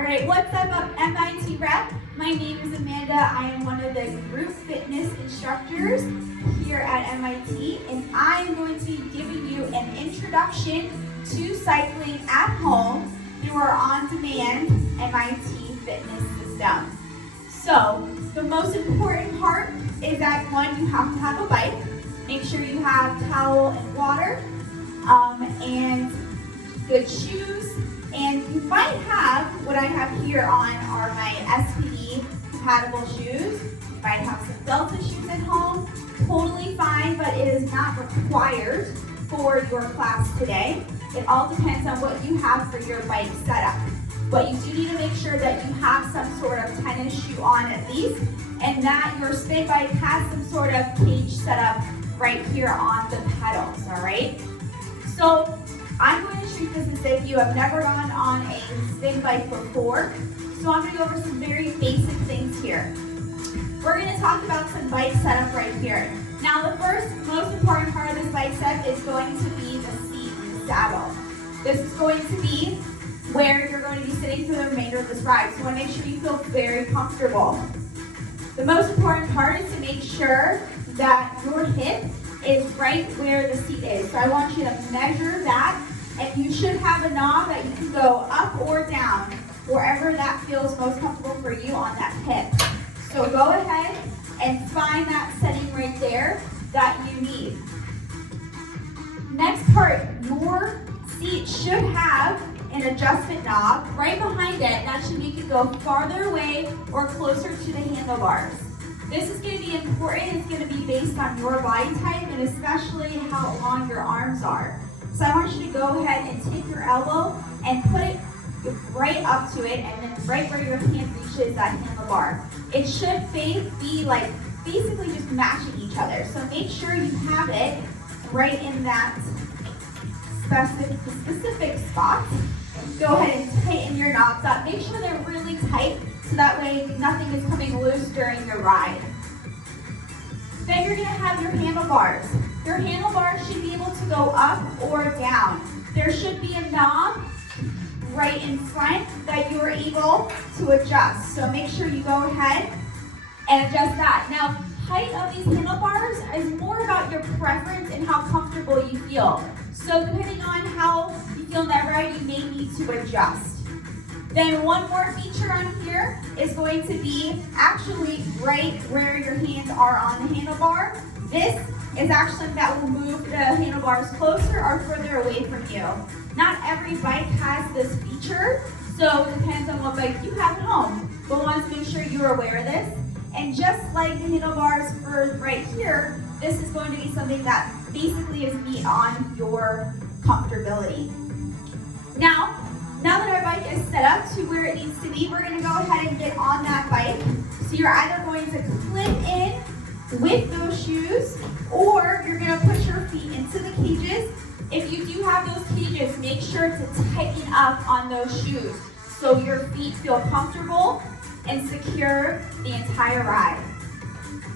All right, what's up, MIT rep? My name is Amanda. I am one of the group fitness instructors here at MIT, and I am going to be giving you an introduction to cycling at home through our on-demand MIT fitness system. So, the most important part is that one, you have to have a bike. Make sure you have towel and water, and good shoes. And you might have, what I have here on are my SPD compatible shoes. You might have some Delta shoes at home, totally fine, but it is not required for your class today. It all depends on what you have for your bike setup. But you do need to make sure that you have some sort of tennis shoe on at least, and that your spin bike has some sort of cage setup right here on the pedals, all right? So I'm going to treat this as if you have never gone on a spin bike before. So I'm going to go over some very basic things here. We're going to talk about some bike setup right here. Now the first most important part of this bike set is going to be the seat and the saddle. This is going to be where you're going to be sitting for the remainder of this ride. So you want to make sure you feel very comfortable. The most important part is to make sure that your hip is right where the seat is. So I want you to measure that, and you should have a knob that you can go up or down, wherever that feels most comfortable for you on that hip. So go ahead and find that setting right there that you need. Next part, your seat should have an adjustment knob right behind it. That should make it go farther away or closer to the handlebars. This is going to be important. It's going to be based on your body type and especially how long your arms are. So I want you to go ahead and take your elbow and put it right up to it, and then right where your hand reaches that handlebar. It should be like basically just matching each other. So make sure you have it right in that specific spot. Go ahead and tighten your knobs up. Make sure they're really tight so that way nothing is coming loose during your ride. Then you're going to have your handlebars. Your handlebars should be able to go up or down. There should be a knob right in front that you are able to adjust. So make sure you go ahead and adjust that. Now, height of these handlebars is more about your preference and how comfortable you feel. So depending on how you feel in that ride, you may need to adjust. Then one more feature on here is going to be actually right where your hands are on the handlebar. This is actually that will move the handlebars closer or further away from you. Not every bike has this feature, so it depends on what bike you have at home. But we want to make sure you're aware of this. And just like the handlebars for right here, this is going to be something that basically is meat on your comfortability. Now that our bike is set up to where it needs to be, we're going to go ahead and get on that bike. So you're either going to clip in with those shoes, or you're going to put your feet into the cages. If you do have those cages, make sure to tighten up on those shoes so your feet feel comfortable and secure the entire ride.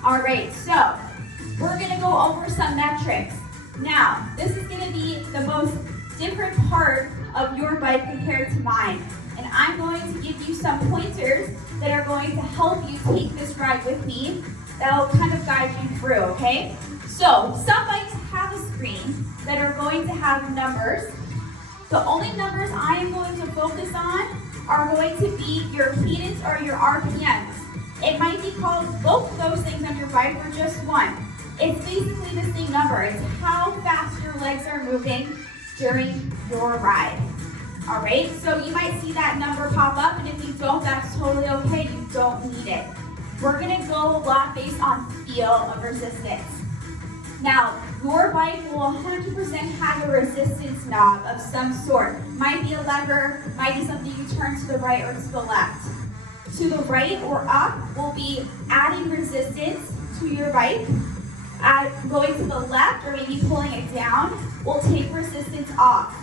All right, so we're going to go over some metrics. Now, this is going to be the most different part of your bike compared to mine. And I'm going to give you some pointers that are going to help you take this ride with me. That'll kind of guide you through, okay? So, some bikes have a screen that are going to have numbers. The only numbers I am going to focus on are going to be your cadence or your RPMs. It might be called both of those things on your bike or just one. It's basically the same number. It's how fast your legs are moving during your ride. All right, so you might see that number pop up, and if you don't, that's totally okay. You don't need it. We're gonna go a lot based on feel of resistance. Now, your bike will 100% have a resistance knob of some sort. Might be a lever, might be something you turn to the right or to the left. To the right or up will be adding resistance to your bike. Going to the left or maybe pulling it down will take resistance off.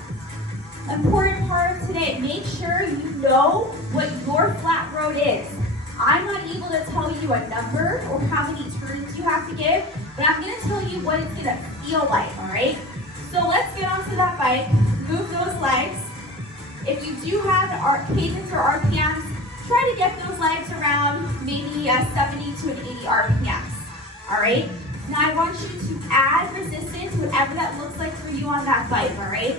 Important part of today, make sure you know what your flat road is. I'm not able to tell you a number or how many turns you have to give, but I'm going to tell you what it's going to feel like, all right? So let's get onto that bike, move those legs. If you do have cadence or RPMs, try to get those legs around maybe 70 to an 80 RPMs. All right? Now I want you to add resistance, whatever that looks like for you on that bike, all right?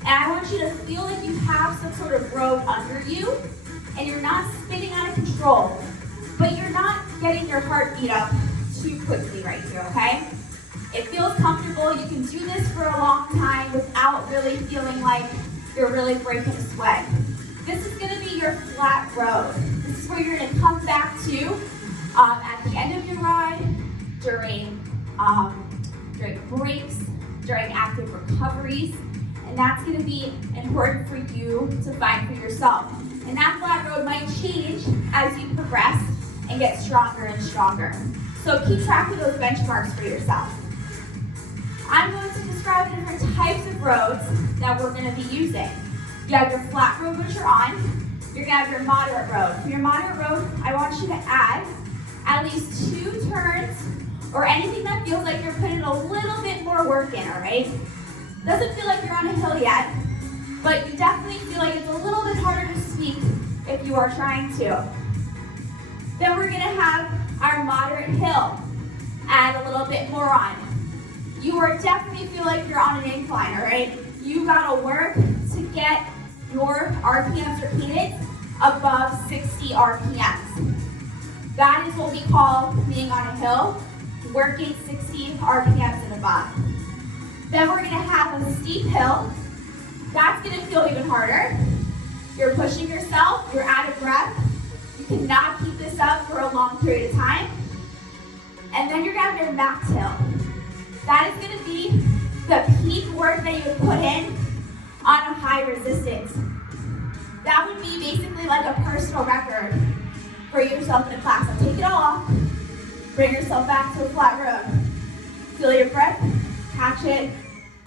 And I want you to feel like you have some sort of road under you, and you're not spinning out of control, but you're not getting your heart beat up too quickly right here, okay? It feels comfortable. You can do this for a long time without really feeling like you're really breaking a sweat. This is gonna be your flat road. This is where you're gonna come back to at the end of your ride, during breaks, during active recoveries, and that's gonna be important for you to find for yourself. And that flat road might change as you progress and get stronger and stronger. So keep track of those benchmarks for yourself. I'm going to describe the different types of roads that we're going to be using. You have your flat road, which you're on. You're going to have your moderate road. For your moderate road, I want you to add at least 2 turns or anything that feels like you're putting a little bit more work in, all right? Doesn't feel like you're on a hill yet, but you definitely feel like it's a little bit harder to speak if you are trying to. Then we're going to have our moderate hill. Add a little bit more on. You are definitely feel like you're on an incline, all right? You gotta work to get your RPMs or cadence above 60 RPMs. That is what we call being on a hill, working 60 RPMs and above. Then we're gonna have a steep hill. That's gonna feel even harder. You're pushing yourself, you're out of breath. You cannot keep this up for a long period of time. And then you're gonna have your max hill. That is gonna be the peak work that you would put in on a high resistance. That would be basically like a personal record for yourself in a class. So take it all off, bring yourself back to a flat road. Feel your breath, catch it,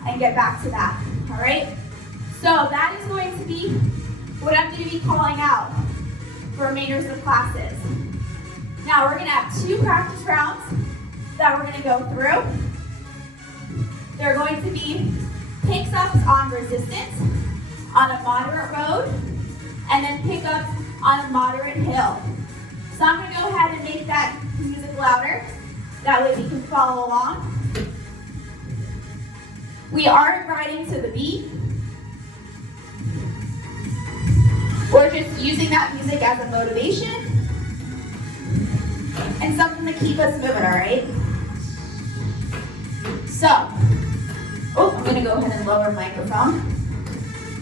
and get back to that, all right? So that is going to be what I'm gonna be calling out for remainders of classes. Now we're gonna have 2 practice rounds that we're gonna go through. They're going to be pickups on resistance on a moderate road, and then pickups on a moderate hill. So I'm gonna go ahead and make that music louder. That way we can follow along. We aren't riding to the beat. We're just using that music as a motivation and something to keep us moving, all right? So, I'm gonna go ahead and lower the microphone.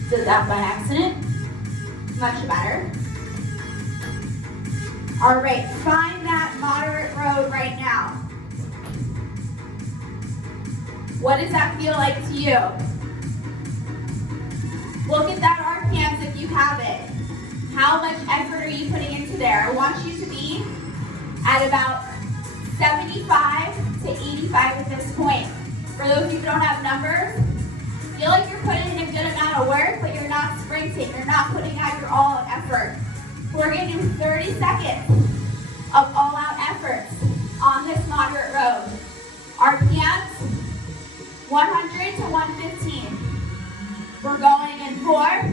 Did that by accident. Much better. All right, find that moderate road right now. What does that feel like to you? Look at that RPMs if you have it. How much effort are you putting into there? I want you to be at about 75 to 85 at this point. For those of you who don't have numbers, feel like you're putting in a good amount of work, but you're not sprinting. You're not putting out your all-out effort. We're going to do 30 seconds of all-out efforts on this moderate road. RPMs, 100 to 115. We're going in 4,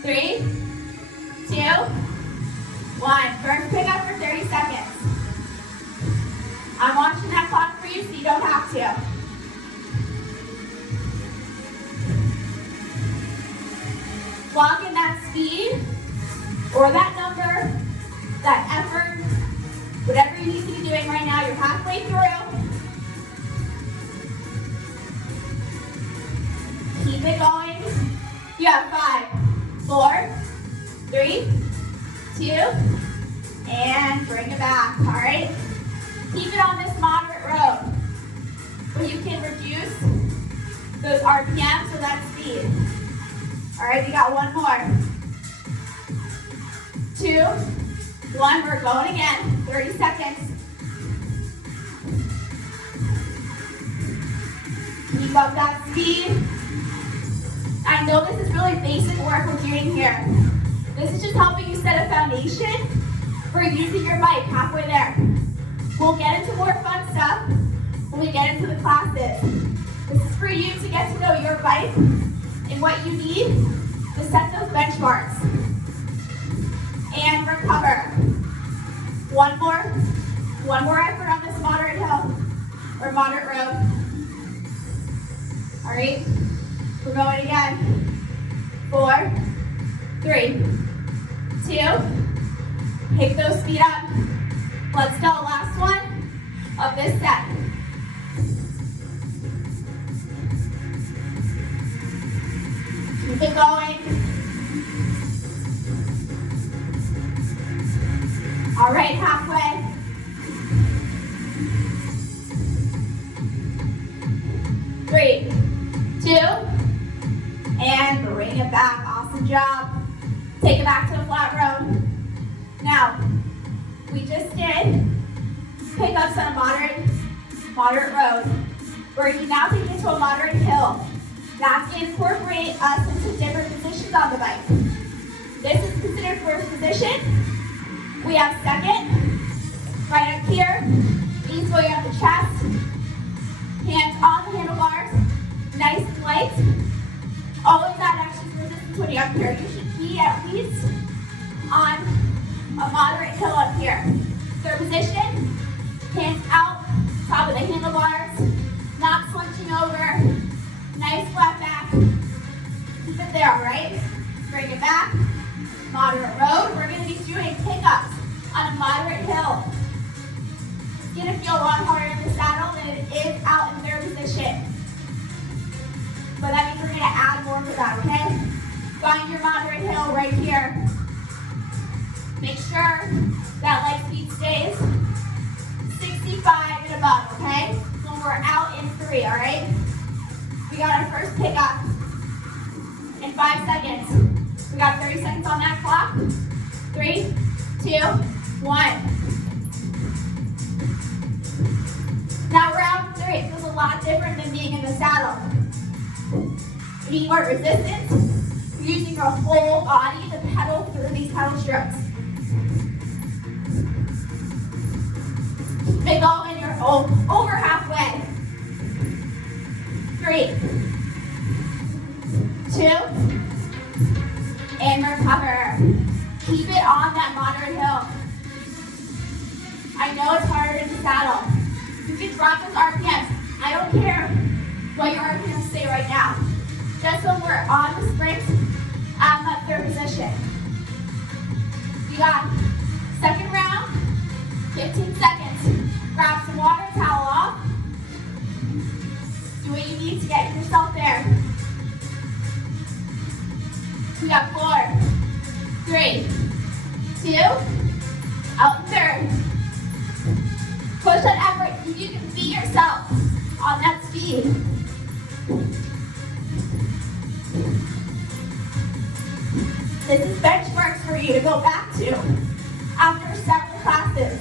3, 2, 1. First pickup for 30 seconds. I'm watching that clock for you so you don't have to. Log in that speed, or that number, that effort, whatever you need to be doing right now. You're halfway through. Keep it going. You have 5, 4, 3, 2, and bring it back, all right? Keep it on this moderate road, but you can reduce those RPMs or that speed. All right, we got one more. 2, 1, we're going again, 30 seconds. Keep up that speed. I know this is really basic work we're doing here. This is just helping you set a foundation for using your bike halfway there. We'll get into more fun stuff when we get into the classes. This is for you to get to know your bike and what you need to set those benchmarks. And recover. One more effort on this moderate hill or moderate road. All right, we're going again. 4, 3, 2, pick those feet up. Let's go, last one of this set. Keep it going. All right, halfway. Three, 2, and bring it back. Awesome job. Take it back to the flat road. Now, we just did pickups on a moderate road. We're going to now take it to a moderate hill. That's going to incorporate us into different positions on the bike. This is considered first position. We have second, right up here. Knees going up the chest. Hands on the handlebars, nice and light. Always add extra resistance when you're up here. You should be at least on a moderate hill up here. Third position, hands out, top of the handlebars, not slouching over, nice flat back. Keep it there, all right? Bring it back, moderate road. We're gonna be doing pickups on a moderate hill. It's gonna feel a lot harder in the saddle than it is out in third position. But that means we're gonna add more to that, okay? Find your moderate hill right here. Make sure that leg speed stays 65 and above, okay? When we're out in 3, all right? We got our first pickup in 5 seconds. We got 30 seconds on that clock. 3, 2, 1. Now round 3, it feels a lot different than being in the saddle. You need more resistance. You're using your whole body to pedal through these pedal strokes. Keep it going, you're over halfway. 3, 2, and recover. Keep it on that moderate hill. I know it's harder in the saddle. You can drop those RPMs. I don't care what your RPMs say right now. Just when we're on the sprint, at that third position. We got second round, 15 seconds. Grab some water, towel off. Do what you need to get yourself there. We got 4, 3, 2, out in third. Push that effort. You can beat yourself on that speed. This is benchmarks for you to go back to after several classes.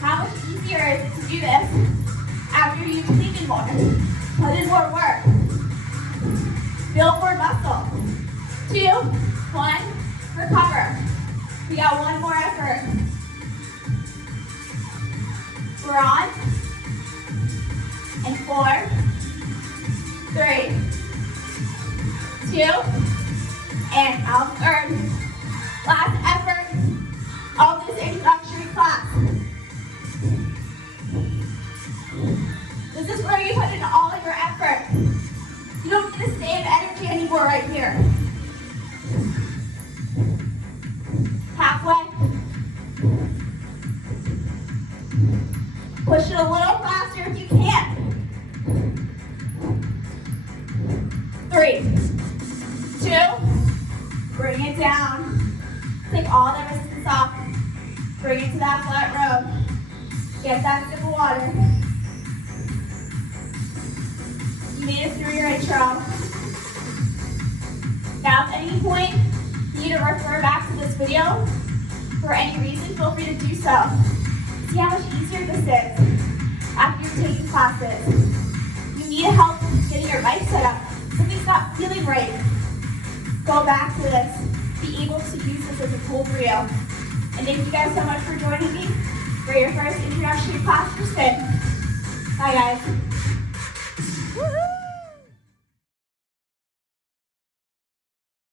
How much easier is it to do this after you've taken more? Put in more work. Build more muscle. 2, 1, recover. We got one more effort. We're on. And 4, 3, 2, and out third. Last effort of this introductory class. This is where you put in all of your effort. You don't need to save energy anymore right here. Halfway. Push it a little faster if you can. 3, 2, bring it down. Take all the resistance off. Bring it to that flat road. Get that sip of water. You made it through your intro. Now, at any point you need to refer back to this video for any reason, feel free to do so. See how much easier this is after you're taking classes. You need help getting your bike set up. Something's not feeling right. Go back to this. Be able to use this as a tool for you. And thank you guys so much for joining me for your first introductory class for spin. Bye guys. Woo-hoo!